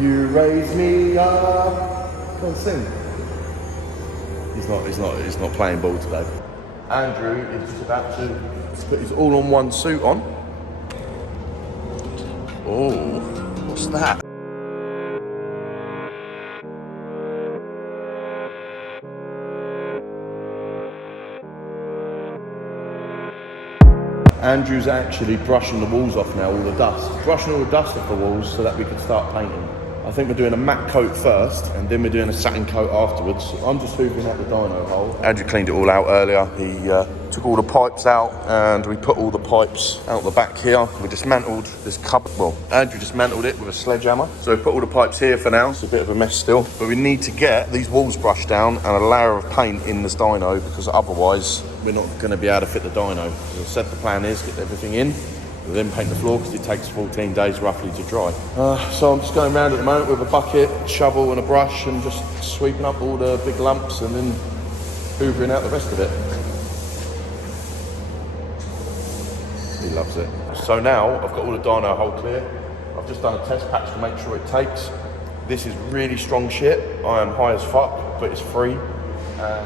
You raise me up. Come on, sing. He's not playing ball today. Andrew is just about to put his all-on-one suit on. Oh, what's that? Andrew's actually brushing the walls off now, all the dust. Brushing all the dust off the walls so that we can start painting. I think we're doing a matte coat first, and then we're doing a satin coat afterwards. I'm just hoovering out the dyno hole. Andrew cleaned it all out earlier. He took all the pipes out, and we put all the pipes out the back here. We dismantled this cupboard. Well, Andrew dismantled it with a sledgehammer. So we put all the pipes here for now. It's a bit of a mess still. But we need to get these walls brushed down and a layer of paint in this dyno, because otherwise we're not going to be able to fit the dyno. As I said, the plan is get everything in. We'll then paint the floor because it takes 14 days roughly to dry. So I'm just going around at the moment with a bucket, shovel and a brush and just sweeping up all the big lumps and then hoovering out the rest of it. He loves it. So now I've got all the dyno hole clear. I've just done a test patch to make sure it takes. This is really strong shit. I am high as fuck, but it's free.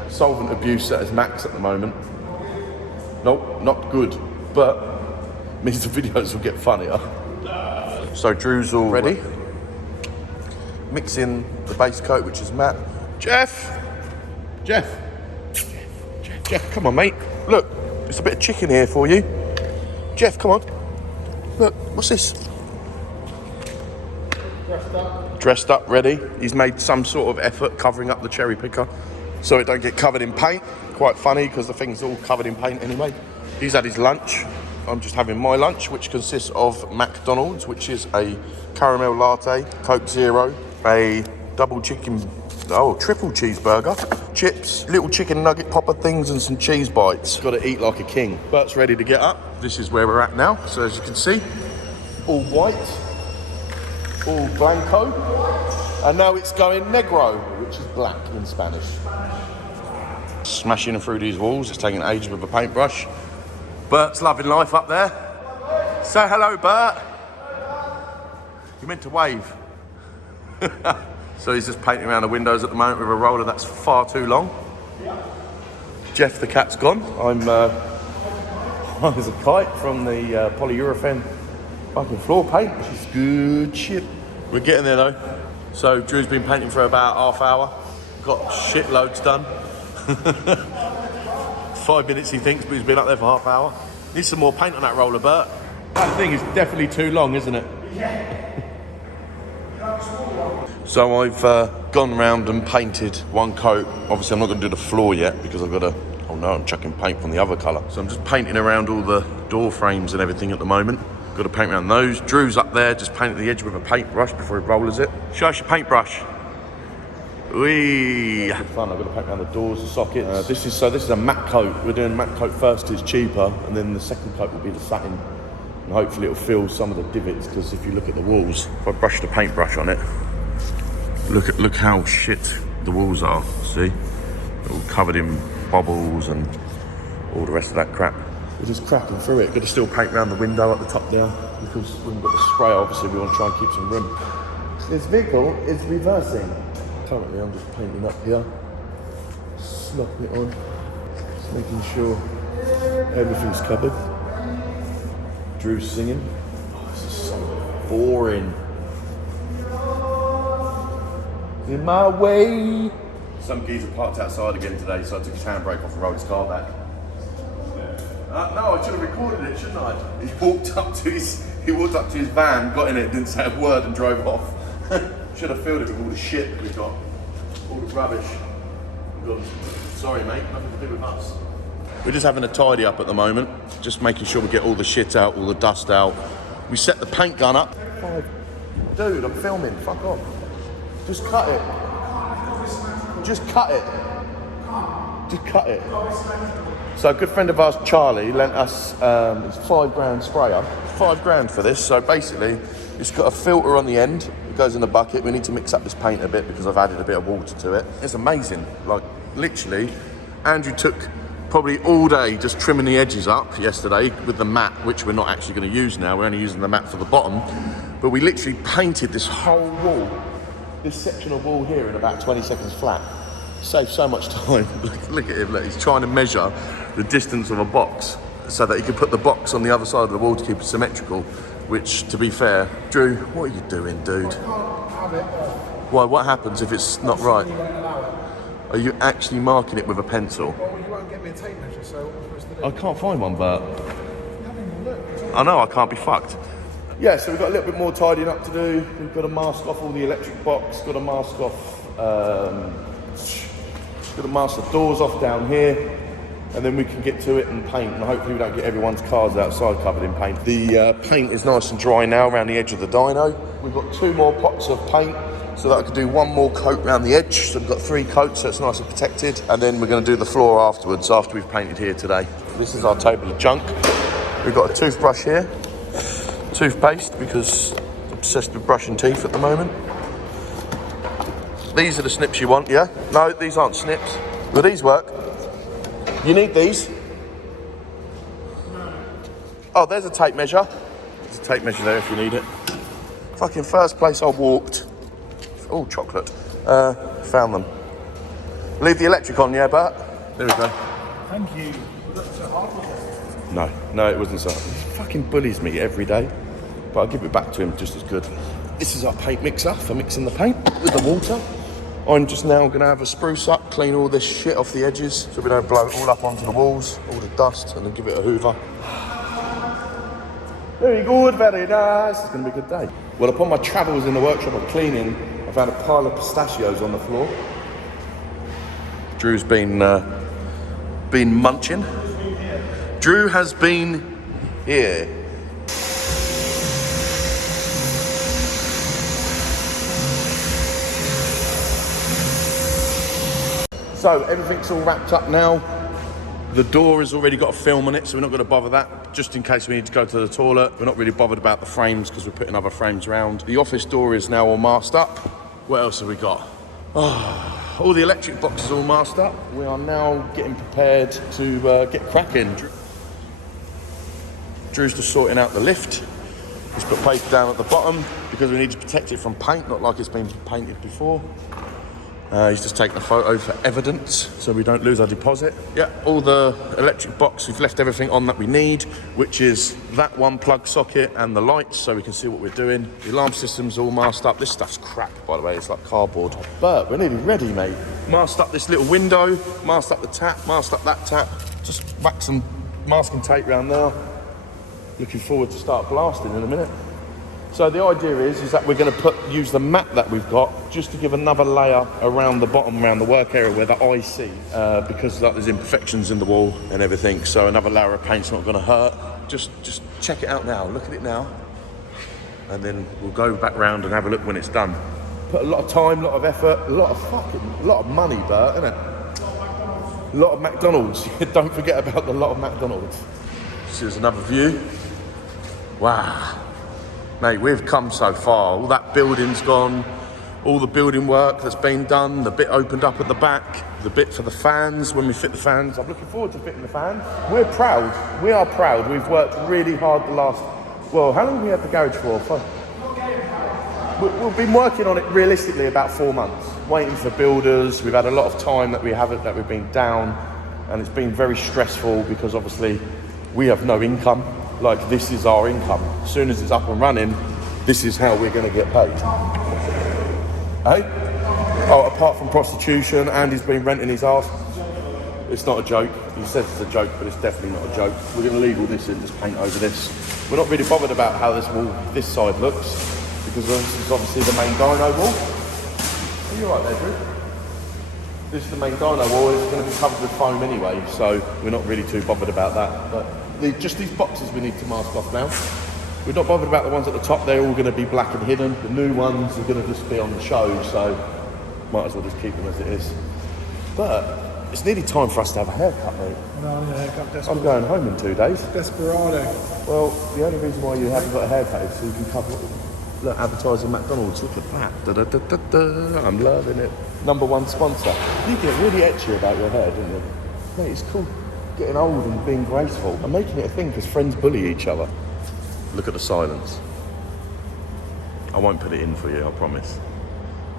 Solvent abuse at its max at the moment. Nope, not good, but means the videos will get funnier. So Drew's all ready. Mixing the base coat, which is matte. Jeff, come on, mate. Look, there's a bit of chicken here for you. Jeff, come on. Look, what's this? Dressed up, ready. He's made some sort of effort covering up the cherry picker so it don't get covered in paint. Quite funny because the thing's all covered in paint anyway. He's had his lunch. I'm just having my lunch, which consists of McDonald's, which is a caramel latte, Coke Zero, a triple cheeseburger, chips, little chicken nugget popper things and some cheese bites. Got to eat like a king. Bert's ready to get up. This is where we're at now. So as you can see, all white, all blanco, and now it's going negro, which is black in Spanish. Smashing through these walls, it's taking ages with a paintbrush. Bert's loving life up there. Say hello, Bert. You meant to wave. So he's just painting around the windows at the moment with a roller that's far too long. Jeff the cat's gone. I'm as a kite from the polyurethane fucking floor paint, which is good shit. We're getting there though. So Drew's been painting for about half hour. Got shitloads done. 5 minutes he thinks, but he's been up there for half hour. Needs some more paint on that roller, Bert. That thing is definitely too long, isn't it? Yeah. So I've gone around and painted one coat. Obviously I'm not going to do the floor yet because I've got to, oh no, I'm chucking paint from the other colour. So I'm just painting around all the door frames and everything at the moment. Got to paint around those. Drew's up there just painting the edge with a paintbrush before he rollers it. Show us your paintbrush. Whee! Good fun. I've got to paint around the doors, the sockets. This is a matte coat. We're doing matte coat first, it's cheaper, and then the second coat will be the satin. And hopefully it'll fill some of the divots, because if you look at the walls, if I brush the paintbrush on it, look how shit the walls are. See? They're all covered in bubbles and all the rest of that crap. We're just cracking through it. Got to still paint around the window at the top there, because we've got the spray, obviously we want to try and keep some room. This vehicle is reversing. Currently I'm just painting up here, slapping it on, just making sure everything's covered. Drew's singing. Oh, this is so boring. In my way. Some geezer parked outside again today, so I took his handbrake off and rolled his car back. No, I should have recorded it, shouldn't I? He walked up to his van, got in it, didn't say a word and drove off. Should have filled it with all the shit that we've got. All the rubbish. Sorry mate, nothing to do with us. We're just having a tidy up at the moment. Just making sure we get all the shit out, all the dust out. We set the paint gun up. Oh, dude, I'm filming, fuck off. Just cut it. Just cut it. Just cut it. So a good friend of ours, Charlie, lent us it's £5 sprayer. It's £5 for this, so basically it's got a filter on the end. It goes in the bucket. We need to mix up this paint a bit because I've added a bit of water to it. It's amazing. Like, literally, Andrew took probably all day just trimming the edges up yesterday with the mat, which we're not actually going to use now. We're only using the mat for the bottom. But we literally painted this whole wall, this section of wall here, in about 20 seconds flat. Saved so much time. Look at him, look, he's trying to measure the distance of a box so that he can put the box on the other side of the wall to keep it symmetrical, which, to be fair, Drew, what are you doing, dude? Why, what happens if it's not right? Are you actually marking it with a pencil? Well, you won't get me a tape measure, so what am I supposed to do? I can't find one, Bert. I know, I can't be fucked. Yeah, so we've got a little bit more tidying up to do. We've got to mask off all the electric box, got to mask off, got to mask the doors off down here, and then we can get to it and paint, and hopefully we don't get everyone's cars outside covered in paint. The paint is nice and dry now around the edge of the dyno. We've got 2 more pots of paint, so that I could do 1 more coat around the edge. So we've got 3 coats, so it's nice and protected. And then we're going to do the floor afterwards, after we've painted here today. This is our table of junk. We've got a toothbrush here, toothpaste, because I'm obsessed with brushing teeth at the moment. These are the snips you want, yeah? No, these aren't snips. Will these work? You need these? No. Oh, there's a tape measure. There's a tape measure there if you need it. Fucking first place I walked. Oh, chocolate. Found them. Leave the electric on, yeah, Bert? There we go. Thank you. Was that so hard? No, it wasn't so hard. He fucking bullies me every day, but I'll give it back to him just as good. This is our paint mixer for mixing the paint with the water. I'm just now going to have a spruce up, clean all this shit off the edges so we don't blow it all up onto the walls, all the dust, and then give it a hoover. Very good, very nice. It's going to be a good day. Well, upon my travels in the workshop of cleaning, I found a pile of pistachios on the floor. Drew's been munching. Drew has been here. So everything's all wrapped up now. The door has already got a film on it, so we're not going to bother that. Just in case we need to go to the toilet. We're not really bothered about the frames because we're putting other frames around. The office door is now all masked up. What else have we got? Oh, all the electric boxes all masked up. We are now getting prepared to get cracking. Drew's just sorting out the lift. He's put paper down at the bottom because we need to protect it from paint, not like it's been painted before. He's just taking a photo for evidence so we don't lose our deposit. Yeah, all the electric box, we've left everything on that we need, which is that one plug socket and the lights so we can see what we're doing. The alarm system's all masked up. This stuff's crap, by the way, it's like cardboard. But we're nearly ready, mate. Masked up this little window, masked up the tap, masked up that tap. Just whack some masking tape around there. Looking forward to start blasting in a minute. So the idea is that we're going to use the mat that we've got just to give another layer around the bottom, around the work area where the eye see, because there's imperfections in the wall and everything. So another layer of paint's not going to hurt. Just check it out now. Look at it now, and then we'll go back round and have a look when it's done. Put a lot of time, a lot of effort, a lot of money, Bert, isn't it? A lot of McDonald's. Don't forget about the lot of McDonald's. This is another view. Wow. Mate, we've come so far. All that building's gone, all the building work that's been done, the bit opened up at the back, the bit for the fans, when we fit the fans. I'm looking forward to fitting the fans. We're proud. We are proud. We've worked really hard the last, well, how long have we had the garage for? We've been working on it realistically about 4 months, waiting for builders. We've had a lot of time that we've been down, and it's been very stressful because obviously we have no income. Like, this is our income. As soon as it's up and running, this is how we're going to get paid. Hey? Oh, apart from prostitution, Andy's been renting his arse. It's not a joke. He says it's a joke, but it's definitely not a joke. We're going to leave all this in, just paint over this. We're not really bothered about how this side looks, because this is obviously the main dyno wall. Are you right there, Drew? This is the main dyno wall. It's going to be covered with foam anyway, so we're not really too bothered about that. But just these boxes we need to mask off now. We're not bothered about the ones at the top. They're all going to be black and hidden. The new ones are going to just be on the show, so might as well just keep them as it is. But it's nearly time for us to have a haircut, mate. No, haircut. I'm going home in 2 days. Desperado. Well, the only reason why you haven't got a haircut is so you can cover it. Look, advertising McDonald's. Look at that. Da, da, da, da, da. I'm loving it. #1 sponsor. You get really etchy about your hair, didn't you? Mate, it's cool. getting old and being graceful. I'm making it a thing because friends bully each other. Look at the silence. I won't put it in for you, I promise.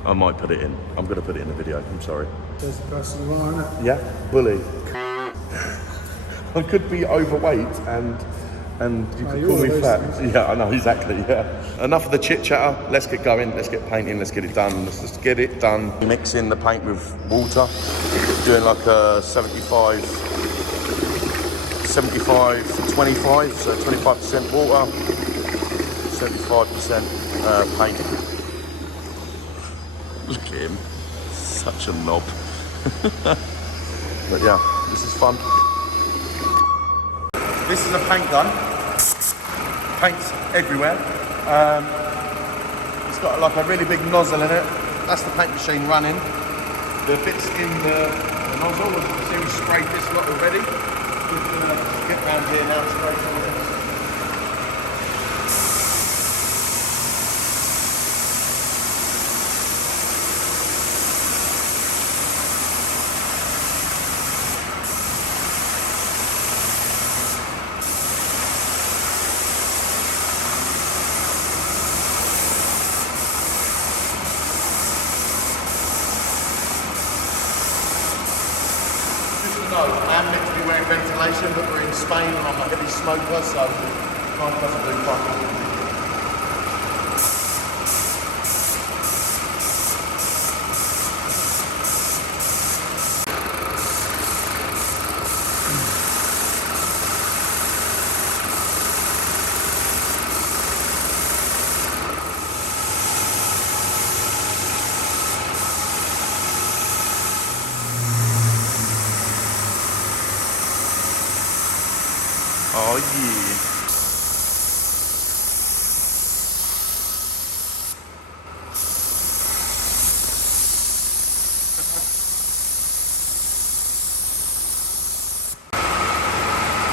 I might put it in. I'm going to put it in the video, I'm sorry. There's the person you are, isn't it? Yeah, bully. I could be overweight and you could call me fat. Yeah, I know, exactly, yeah. Enough of the chit chatter, let's get going, let's get painting, let's get it done, let's just get it done. Mixing the paint with water, doing like a 75 to 25, so 25% water, 75% paint. Look at him, such a knob. But yeah, this is fun. This is a paint gun. Paint's everywhere. It's got like a really big nozzle in it. That's the paint machine running. The bits in the nozzle, as you can see, we sprayed this lot already. We're gonna get around here now and spray some of this. No, I am meant to be wearing ventilation, but we're in Spain and I'm a heavy smoker, so mine doesn't do fun. Oh yeah.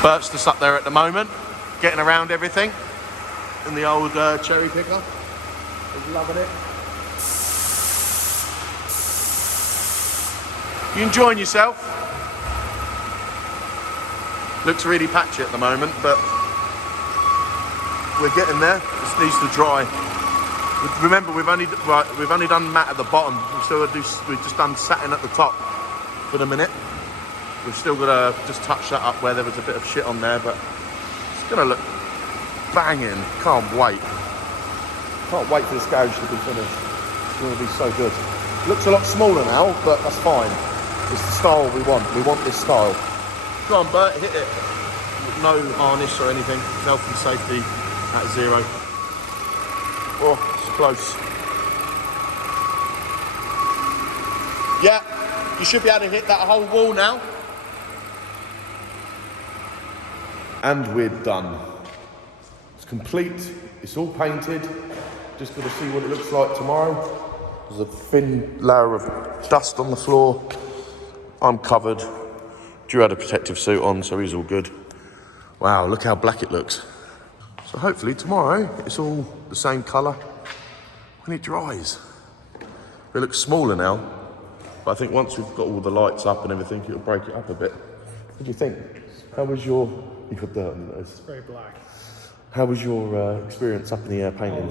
Bert's just up there at the moment, getting around everything in the old cherry picker. He's loving it. You enjoying yourself? Looks really patchy at the moment, but we're getting there. This needs to dry. Remember, we've only done matte at the bottom. We've just done satin at the top for the minute. We've still got to just touch that up where there was a bit of shit on there, but it's gonna look banging. Can't wait. Can't wait for this garage to be finished. It's gonna be so good. Looks a lot smaller now, but that's fine. It's the style we want. We want this style. Go on, Bert, hit it. No harness or anything. Health and safety at 0. Oh, it's close. Yeah, you should be able to hit that whole wall now. And we're done. It's complete. It's all painted. Just got to see what it looks like tomorrow. There's a thin layer of dust on the floor. I'm covered. Drew had a protective suit on, so he's all good. Wow, look how black it looks. So hopefully tomorrow it's all the same colour when it dries. It looks smaller now, but I think once we've got all the lights up and everything, it'll break it up a bit. What do you think? How was your... You got dirt on your nose. It's very black. How was your experience up in the air painting?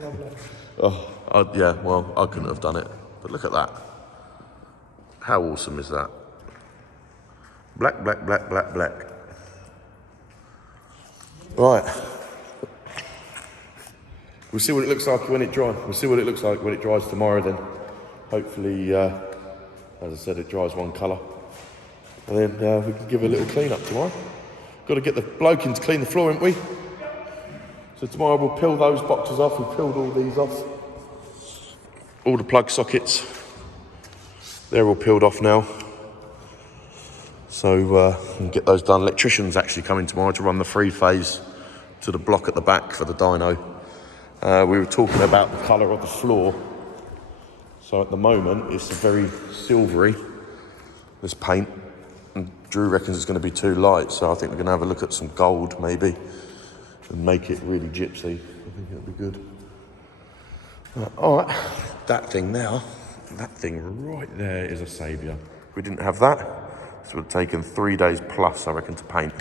Lovely. Oh, yeah, well, I couldn't have done it, but look at that. How awesome is that? Black, black, black, black, black. Right. We'll see what it looks like when it dries. We'll see what it looks like when it dries tomorrow then. Hopefully, as I said, it dries one colour. And then we can give a little clean up tomorrow. Got to get the bloke in to clean the floor, haven't we? So tomorrow we'll peel those boxes off. We've peeled all these off. All the plug sockets. They're all peeled off now. So we can get those done. Electrician's actually coming tomorrow to run the 3-phase to the block at the back for the dyno. We were talking about the colour of the floor. So at the moment, it's a very silvery, this paint. And Drew reckons it's going to be too light, so I think we're going to have a look at some gold, maybe, and make it really gypsy. I think it'll be good. All right, that thing now, that thing right there is a saviour. We didn't have that. This would have taken 3 days plus, I reckon, to paint.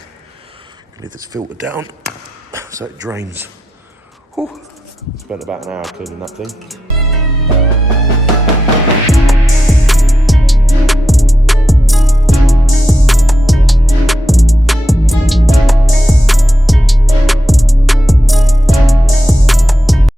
Leave this filter down so it drains. Whew. Spent about an hour cleaning that thing.